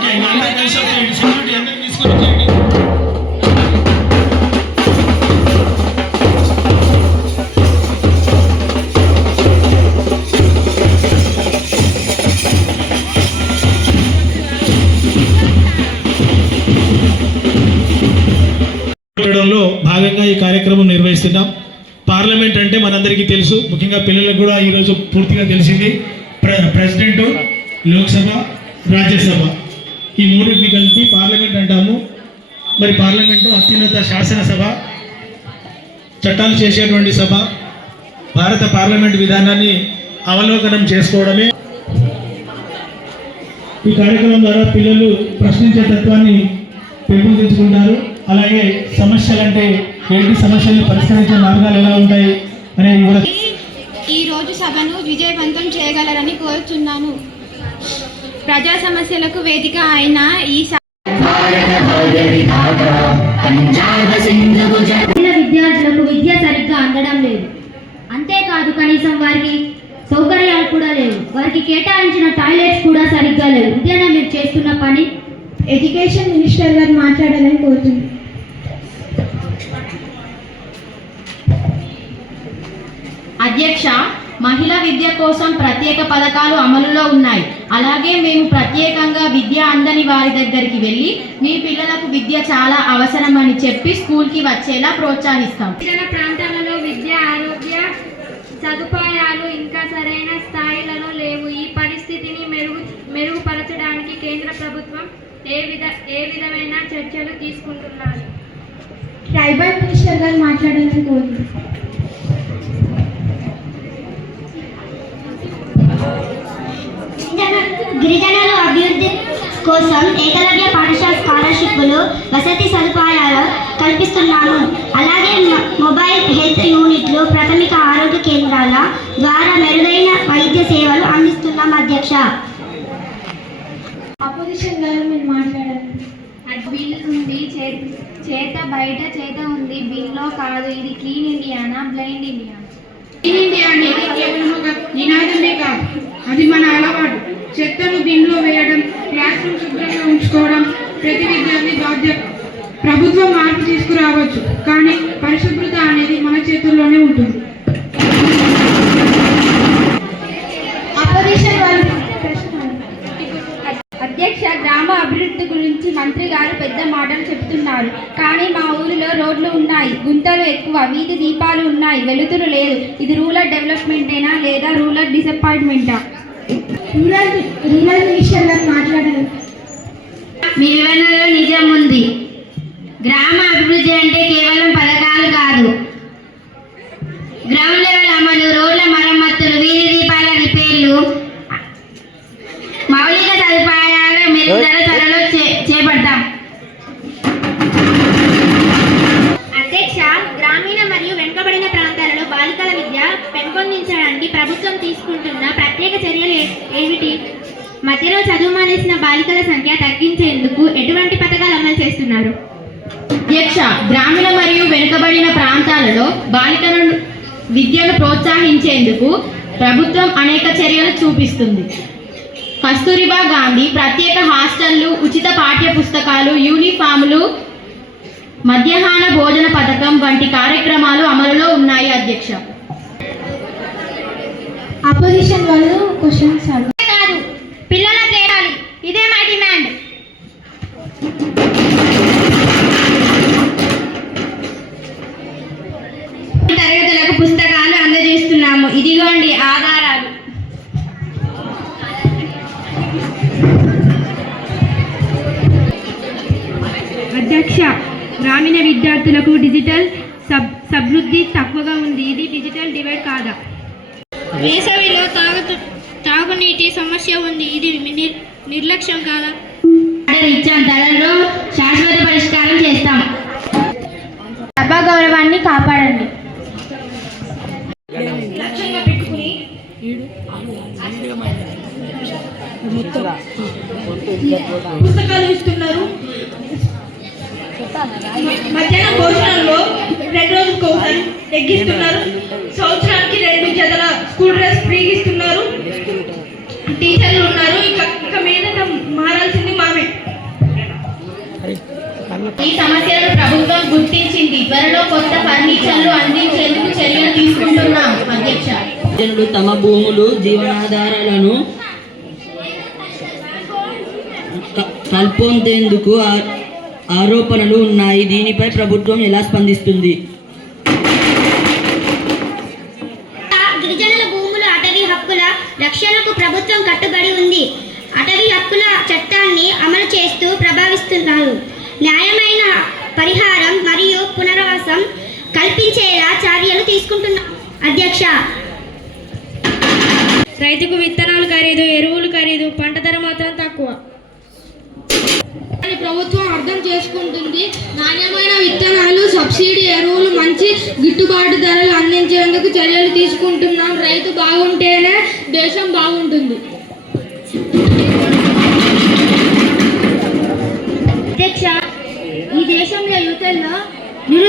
Okay భాగంగా ఈ కార్యక్రమం నిర్వహిస్తున్నాం. పార్లమెంట్ అంటే మనందరికీ తెలుసు. ముఖ్యంగా పిల్లలకు కూడా ఈరోజు పూర్తిగా తెలిసింది. ప్రెసిడెంట్ లోక్సభ రాజ్యసభ. ఈ మూడింటిని కలిపి పార్లమెంట్ అంటాము. మరి పార్లమెంటు అత్యున్నత శాసనసభ చట్టాలు చేసేటువంటి సభ భారత పార్లమెంట్ విధానాన్ని అవలోకనం చేసుకోవడమే. ఈ కార్యక్రమం ద్వారా పిల్లలు ప్రశ్నించే తత్వాన్ని పెంపొందించుకుంటారు అలాగే సమస్యలు అంటే ఏంటి సమస్యల్ని పరిష్కరించే మార్గాలు ఎలా ఉంటాయి అనేది కూడా ఈ రోజు సభను విజయవంతం చేయగలరని కోరుతున్నాను ప్రజా సమస్యలకు వేదిక అయిన ఈ విద్యార్థులకు విద్య సరిగ్గా అందడం లేదు. అంతేకాదు కనీసం వారికి సౌకర్యాలు కూడా లేవు. వారికి కేటాయించిన టాయిలెట్స్ కూడా సరిగ్గా లేవు. ఇదేనా మీరు చేస్తున్న పని? ఎడ్యుకేషన్ మినిస్టర్ గారు మాట్లాడాలని కోరుతున్నాను అధ్యక్ష మహిళా విద్య కోసం ప్రత్యేక పథకాలు అమలులో ఉన్నాయి. అలాగే మేము ప్రత్యేకంగా విద్య అందని వారి దగ్గరికి వెళ్ళి మీ పిల్లలకు విద్య చాలా అవసరమని చెప్పి స్కూల్కి వచ్చేలా ప్రోత్సహిస్తాం. గిరిజన ప్రాంతాలలో విద్య ఆరోగ్య సదుపాయాలు ఇంకా సరైన స్థాయిలలో లేవు. ఈ పరిస్థితిని మెరుగు మెరుగుపరచడానికి కేంద్ర ప్రభుత్వం ఏ విధ ఏ విధమైన చర్యలు తీసుకుంటున్నారు? ట్రైబల్ మినిస్టర్ గారు మాట్లాడాలని కోరుతున్నాను గిరిజనుల అభివృద్ధి కోసం ఏకలవ్య పాఠశాల స్కాలర్షిప్లు వసతి సదుపాయాలు కల్పిస్తున్నాము. అలాగే మ- మొబైల్ హెల్త్ యూనిట్లు ప్రాథమిక ఆరోగ్య కేంద్రాల ద్వారా మెరుగైన వైద్య సేవలు అందిస్తున్నాం అధ్యక్ష. అపోజిషన్ గారు మీరు మాట్లాడాలి బిల్ ఉంది చేత బయట చేత ఉంది. బిల్లో కాదు ఇది క్లీన్ ఇండియానా బ్లైండ్ ఇండియానా? క్లీన్ ఇండియా అనేది కేవలం ఒక నినాదమే కాదు. అది మన అలవాటు. చెత్తను దీనిలో వేయడం క్లాస్ రూమ్ శుభ్రంగా ఉంచుకోవడం ప్రతి విద్యార్థి బాధ్యత. ప్రభుత్వం మార్పు తీసుకురావచ్చు కానీ పరిశుభ్రత అనేది మన చేతుల్లోనే ఉంటుంది. అపోజిషన్ అధ్యక్ష గ్రామ అభివృద్ధి గురించి మంత్రి గారు పెద్ద మాటలు చెప్తున్నారు కానీ మా ఊరిలో రోడ్లు ఉన్నాయి గుంతలు ఎక్కువ వీధి దీపాలు ఉన్నాయి వెలుతురు లేదు. ఇది రూరల్ డెవలప్మెంటేనా లేదా రూరల్ డిసప్పాయింట్మెంటా? రూరల్ రూరల్ మినిస్టర్ గారు మాట్లాడాలి మీ వివరణలో నిజం ఉంది. గ్రామ అభివృద్ధి అంటే కేవలం పథకాలు కాదు. ప్రత్యేక చర్యలు ఏమిటి? మధ్యలో చదువు మానేసిన బాలికల సంఖ్య తగ్గించేందుకు ఎటువంటి పథకాలు అమలు చేస్తున్నారు? అధ్యక్ష గ్రామీణ మరియు వెనుకబడిన ప్రాంతాలలో బాలికలను విద్యను ప్రోత్సహించేందుకు ప్రభుత్వం అనేక చర్యలు చూపిస్తుంది. కస్తూరిబా గాంధీ ప్రత్యేక హాస్టళ్ళు ఉచిత పాఠ్య పుస్తకాలు యూనిఫామ్లు మధ్యాహ్న భోజన పథకం వంటి కార్యక్రమాలు అమలులో ఉన్నాయి అధ్యక్ష. అపోజిషన్ వాళ్ళు క్వశ్చన్స్ కాదు పిల్లల చేరాలి ఇదే మా డిమాండ్ తరగతులకు పుస్తకాలు అందజేస్తున్నాము. ఇదిగోండి ఆధారాలు. అధ్యక్ష గ్రామీణ విద్యార్థులకు డిజిటల్ సబ్ సభివృద్ధి తక్కువగా ఉంది. ఇది డిజిటల్ డివైడ్ కాదా? వేసవిలో తాగుతు తాగునీటి సమస్య ఉంది ఇది నిర్- నిర్లక్ష్యం కాదా ఇచ్చాం త్వరలో శాశ్వత పరిష్కారం చేస్తాం సభా గౌరవాన్ని కాపాడండి పుస్తకాలు ఇస్తున్నారు మధ్యాహ్నం భోజనంలో రెండు రోజులకు ఒకసారి ఎగ్గిస్తున్నారు సంవత్సరానికి రెండు జతల ఈ సమస్యను ప్రభుత్వం గుర్తించింది. త్వరలో కొత్త ఫర్నిచర్లు అందించేందుకు చర్యలు తీసుకుంటున్నాం అధ్యక్ష. జనులు తమ భూములు జీవనాధారాలను కల్పొందేందుకు ఆరోపణలు ఉన్నాయి. దీనిపై ప్రభుత్వం ఎలా స్పందిస్తుంది? గిరిజనుల భూముల అటవీ హక్కుల రక్షణకు ప్రభుత్వం కట్టుబడి ఉంది. అటవీ హక్కుల చట్టాన్ని అమలు చేస్తూ ప్రభావిస్తున్నారు. న్యాయమైన పరిహారం మరియు పునరావాసం కల్పించేలా చర్యలు తీసుకుంటున్నారు అధ్యక్ష. రైతుకు విత్తనాలు ఖరీదు ఎరువులు ఖరీదు పంట ధర మాత్రం తక్కువ. అని ప్రభుత్వం అర్థం చేసుకుంటుంది నాణ్యమైన విత్తనాలు సబ్సిడీ ఎరువులు మంచి గిట్టుబాటు ధరలు అందించేందుకు చర్యలు తీసుకుంటున్నాం. రైతు బాగుంటేనే దేశం బాగుంటుంది.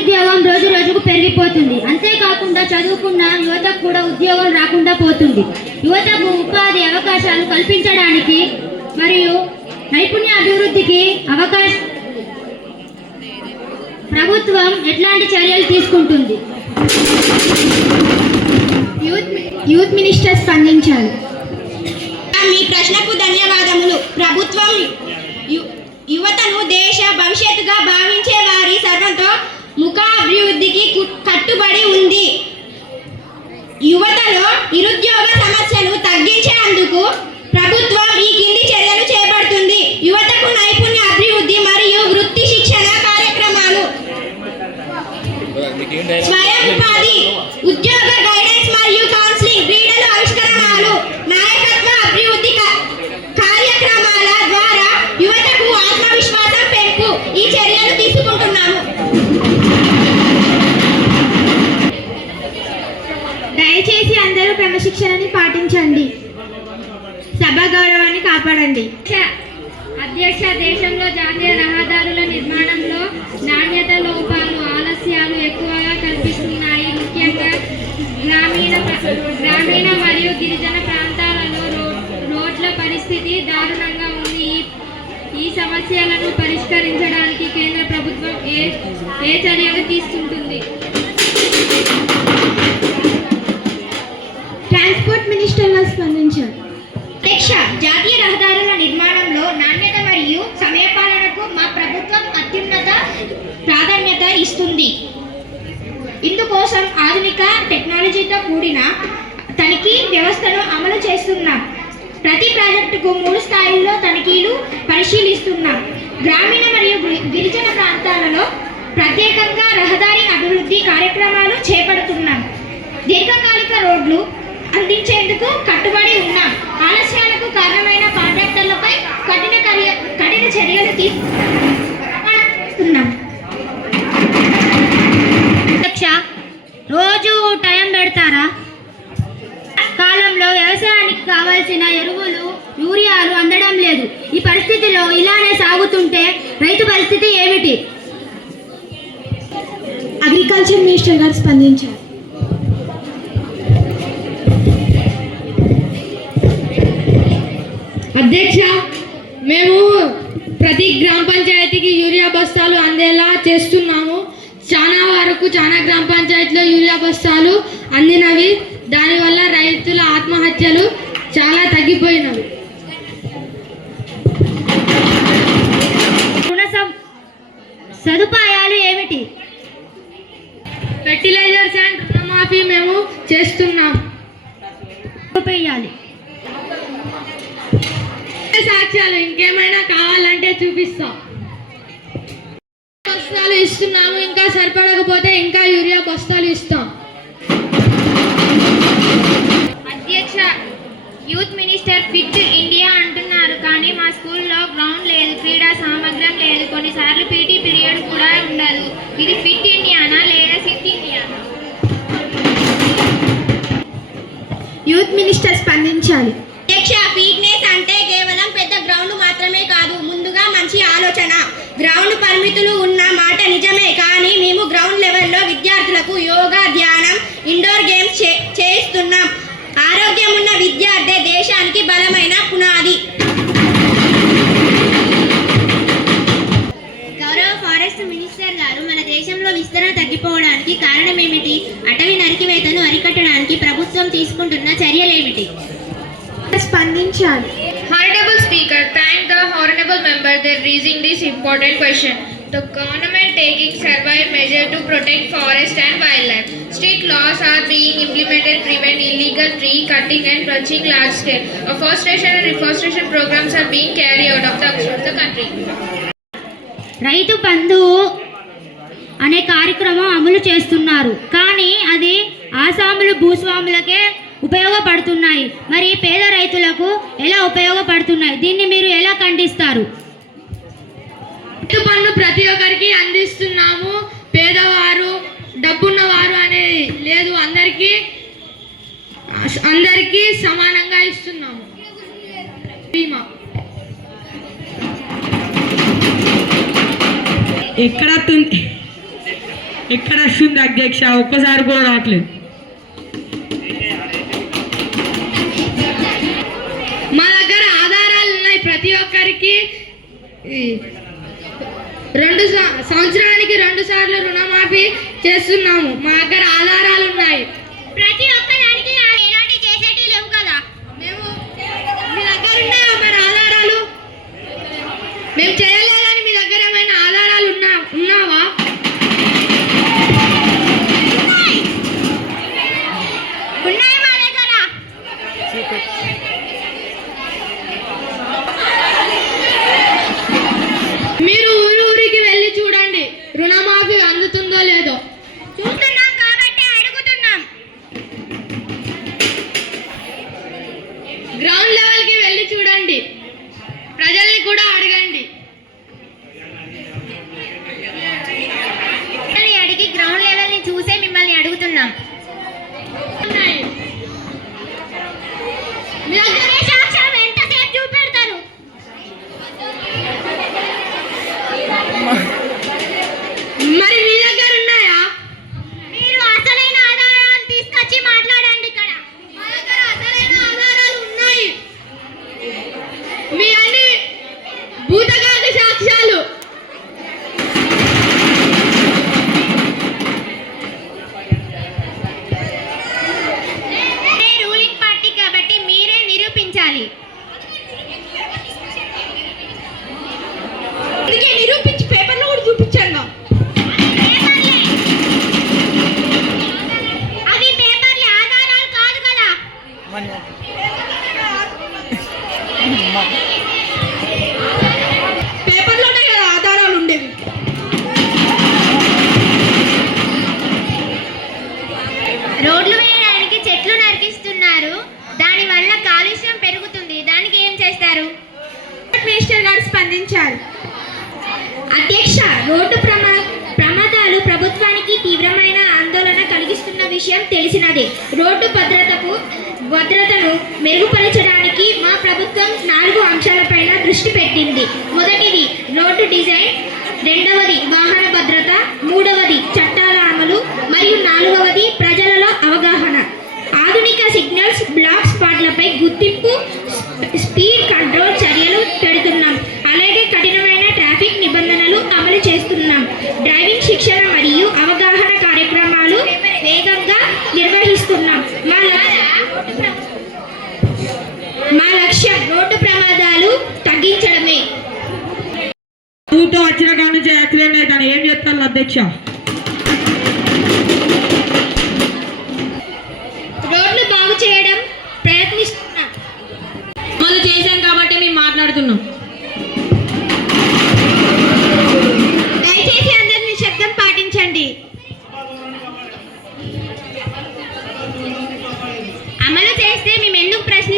నిరుద్యోగం రోజు రోజుకు పెరిగిపోతుంది. అంతేకాకుండా చదువుకున్న యువతకు కూడా ఉద్యోగం రాకుండా పోతుంది. యువతకు ఉపాధి అవకాశాలు కల్పించడానికి మరియు నైపుణ్య అభివృద్ధికి అవకాశ ప్రభుత్వం ఎట్లాంటి చర్యలు తీసుకుంటుంది? యూత్ యూత్ మినిస్టర్ స్పందించాలి మీ ప్రశ్నకు ధన్యవాదములు. ప్రభుత్వం యువతను దేశ భవిష్యత్తుగా భావించే వారి సర్వంతో పాటించండి. సభ గౌరవాన్ని కాపాడండి. అధ్యక్ష దేశంలో జాతీయ రహదారుల నిర్మాణంలో నాణ్యత లోపాలు ఆలస్యాలు ఎక్కువగా కల్పిస్తున్నాయి ముఖ్యంగా గ్రామీణ గ్రామీణ మరియు గిరిజన ప్రాంతాలలో రో- రోడ్ల పరిస్థితి దారుణంగా ఉంది. ఈ ఈ సమస్యలను పరిష్కరించడానికి కేంద్ర ప్రభుత్వం ఏ ఏ చర్యలు తీసుకుంటుంది? ట్రాన్స్పోర్ట్ మినిస్టర్గా స్పందించారు. అధ్యక్ష జాతీయ రహదారుల నిర్మాణంలో నాణ్యత మరియు సమయపాలనకు మా ప్రభుత్వం అత్యున్నత ప్రాధాన్యత ఇస్తుంది. ఇందుకోసం ఆధునిక టెక్నాలజీతో కూడిన తనిఖీ వ్యవస్థను అమలు చేస్తున్నాం. ప్రతి ప్రాజెక్టుకు మూడు స్థాయిల్లో తనిఖీలు పరిశీలిస్తున్నాం. గ్రామీణ మరియు గిరిజన ప్రాంతాలలో ప్రత్యేకంగా రహదారి అభివృద్ధి కార్యక్రమాలు చేపడుతున్నాం. దీర్ఘకాలిక రోడ్లు అందించేందుకు కట్టుబడి ఉన్నాం. ఆలస్యాలకు కారణమైన కాంట్రాక్టర్లపై కఠిన కఠిన చర్యలు తీసుకున్నాం రోజు టైం పెడతారా? కాలంలో వ్యవసాయానికి కావాల్సిన ఎరువులు యూరియాలు అందడం లేదు. ఈ పరిస్థితిలో ఇలానే సాగుతుంటే రైతు పరిస్థితి ఏమిటి? అగ్రికల్చర్ మినిస్టర్ గారు స్పందించారు. అధ్యక్ష మేము ప్రతి గ్రామ పంచాయతీకి యూరియా బస్తాలు అందేలా చేస్తున్నాము. చాలా వరకు చాలా గ్రామ పంచాయతీలో యూరియా బస్తాలు అందినవి. దానివల్ల రైతుల ఆత్మహత్యలు చాలా తగ్గిపోయినవి. సదుపాయాలు ఏమిటి? ఫెర్టిలైజర్స్ అండ్ రుణమాఫీ మేము చేస్తున్నాం. సాక్ష్యాలు ఇంకేమైనా కావాలంటే చూపిస్తాం. బస్తాలు ఇస్తున్నాము ఇంకా సరిపడకపోతే ఇంకా యూరియా బస్తాలు ఇస్తాం. అధ్యక్ష యూత్ మినిస్టర్ ఫిట్ ఇండియా అంటున్నారు కానీ మా స్కూల్లో గ్రౌండ్ లేదు క్రీడా సామగ్రం లేదు. కొన్నిసార్లు పీటీ పీరియడ్ కూడా ఉండదు. ఇది తీసుకుంటున్న చర్యలు ఏమిటి? స్పందించాలి. Honourable speaker thank the honourable member for raising this important question the government taking several measure to protect forest and wildlife strict laws are being implemented prevent illegal tree cutting and poaching large scale afforestation and reforestation programmes are being carry out of the across the country Rythu Bandhu అనే కార్యక్రమం అమలు చేస్తున్నారు. కానీ అది ఆసాములు భూస్వాములకే ఉపయోగపడుతున్నాయి. మరి పేద రైతులకు ఎలా ఉపయోగపడుతున్నాయి? దీన్ని మీరు ఎలా ఖండిస్తారు? పన్ను ప్రతి ఒక్కరికి అందిస్తున్నాము. పేదవారు డబ్బున్నవారు అనేది లేదు. అందరికీ అందరికీ సమానంగా ఇస్తున్నాము. బీమా. ఎక్కడ ఎక్కడ వస్తుంది అధ్యక్ష? ఒక్కసారి కూడా రావట్లేదు. ఈ, రెండు సంవత్సరానికి రెండు సార్లు రుణమాఫీ చేస్తున్నాము. మా దగ్గర ఆధారాలు ఉన్నాయి. ప్రతి ఒక్కదానికి ఎలాంటి చేసేటి లేవు కదా. మేము మీ దగ్గర ఉన్నాయా మరి ఆధారాలు మేము చేయలేదని కూడా చేసినది. రోడ్డు భద్రతకు భద్రతను మెరుగుపరచడానికి మా ప్రభుత్వం నాలుగు అంశాలపైన దృష్టి పెట్టింది. మొదటిది రోడ్డు డిజైన్. రెండవది వాహన భద్రత. మూడవది చట్టాల అమలు. మరియు నాలుగవది ప్రజలలో అవగాహన. ఆధునిక సిగ్నల్స్ బ్లాక్ స్పాట్లపై గుర్తింపు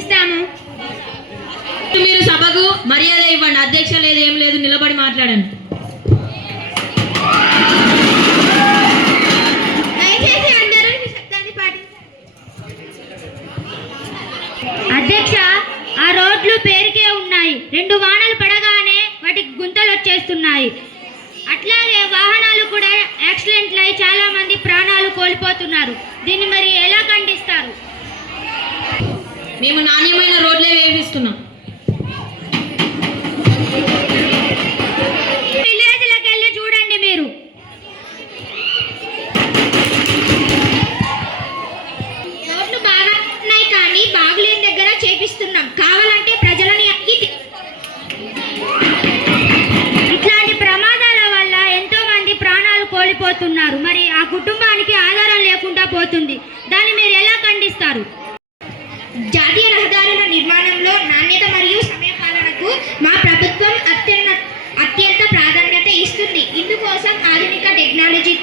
ప్రశ్నిస్తాము మీరు సభకు మర్యాద ఇవ్వండి. అధ్యక్ష లేదు ఏం లేదు నిలబడి మాట్లాడండి. దయచేసి అందరూ అధ్యక్ష ఆ రోడ్లు పేరుకే ఉన్నాయి. రెండు వానలు పడగానే వాటికి గుంతలు వచ్చేస్తున్నాయి. అట్లాగే వాహనాలు కూడా యాక్సిడెంట్లు అయి చాలా మంది ప్రాణాలు కోల్పోతున్నారు. దీన్ని మరి ఎలా ఖండిస్తారు? మేము నాణ్యమైన రోడ్లే వేపిస్తున్నాం. చేపిస్తున్నాం. కావాలంటే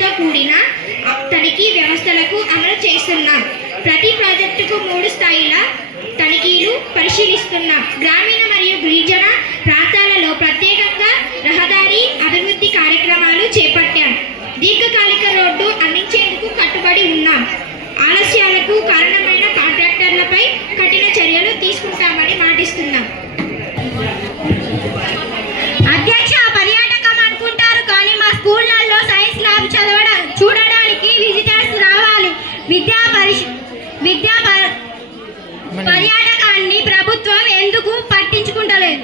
టెక్నాలజీతో కూడిన తనిఖీ వ్యవస్థలకు అమలు చేస్తున్నాం. ప్రతి ప్రాజెక్టుకు మూడు స్థాయిల తనిఖీలు పరిశీలిస్తున్నాం. గ్రామీణ మరియు గిరిజన ప్రాంతాలలో ప్రత్యేకంగా రహదారి అభివృద్ధి కార్యక్రమాలు చేపట్టాం. దీర్ఘకాలిక రోడ్డు అందించేందుకు కట్టుబడి ఉన్నాం. ఆలస్యాలకు కారణమైన కాంట్రాక్టర్లపై కఠిన చర్యలు తీసుకుంటామని మాటిస్తున్నాం. విద్యా విద్యా పర్యాటకాన్ని ప్రభుత్వం ఎందుకు పట్టించుకుంటలేదు?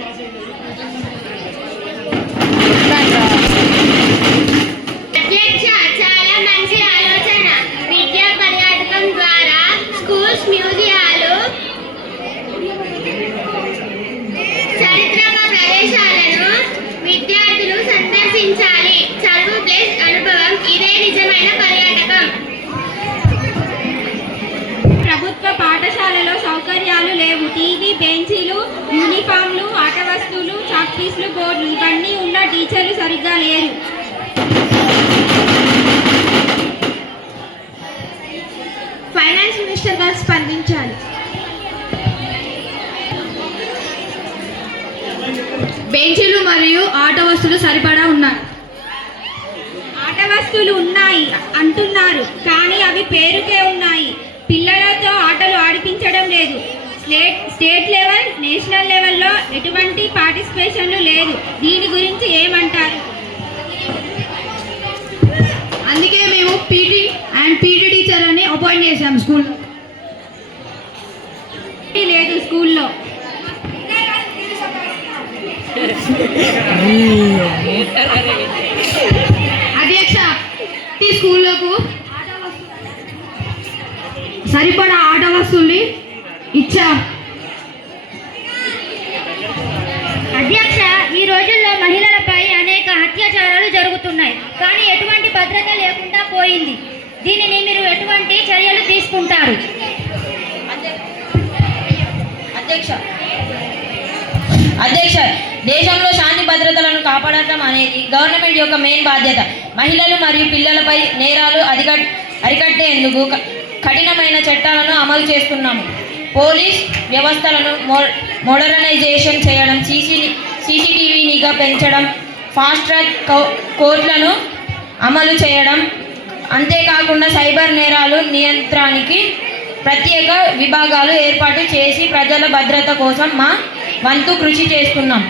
బెంచీలు యూనిఫామ్లు ఆట వస్తువులు చాక్ పీసులు బోర్డులు ఇవన్నీ ఉన్న టీచర్లు సరిగ్గా లేరు. ఫైనాన్స్ మినిస్టర్ గారు స్పందించాలి బెంచీలు మరియు ఆట వస్తువులు సరిపడా ఉన్నాయి ఆట వస్తువులు ఉన్నాయి అంటున్నారు కానీ అవి పేరుకే ఉన్నాయి పిల్లలతో ఆటలు ఆడిపించడం లేదు స్టేట్ లెవెల్ నేషనల్ లెవెల్లో ఎటువంటి పార్టిసిపేషన్లు లేదు. దీని గురించి ఏమంటారు? అందుకే మేము పీటీ అండ్ పీటీ టీచర్ అని అపాయింట్ చేశాము స్కూల్లో లేదు స్కూల్లో. అధ్యక్ష ఈ స్కూళ్ళకు సరిపడా ఆట వస్తువుల్ని ఇచ్చా. పోయింది. దీనిని మీరు ఎటువంటి చర్యలు తీసుకుంటారు? అధ్యక్ష అధ్యక్ష దేశంలో శాంతి భద్రతలను కాపాడటం అనేది గవర్నమెంట్ యొక్క మెయిన్ బాధ్యత. మహిళలు మరియు పిల్లలపై నేరాలు అధిక అరికట్టేందుకు క- కఠినమైన చట్టాలను అమలు చేస్తున్నాము. పోలీస్ వ్యవస్థలను మో మోడర్నైజేషన్ చేయడం సీసీ సీసీటీవీ నిఘా పెంచడం ఫాస్ట్ ట్రాక్ కో- కోర్టులను అమలు చేయడం అంతేకాకుండా సైబర్ నేరాలు నియంత్రణకి ప్రత్యేక విభాగాలు ఏర్పాటు చేసి ప్రజల భద్రత కోసం మా వంతు కృషి చేస్తున్నాం.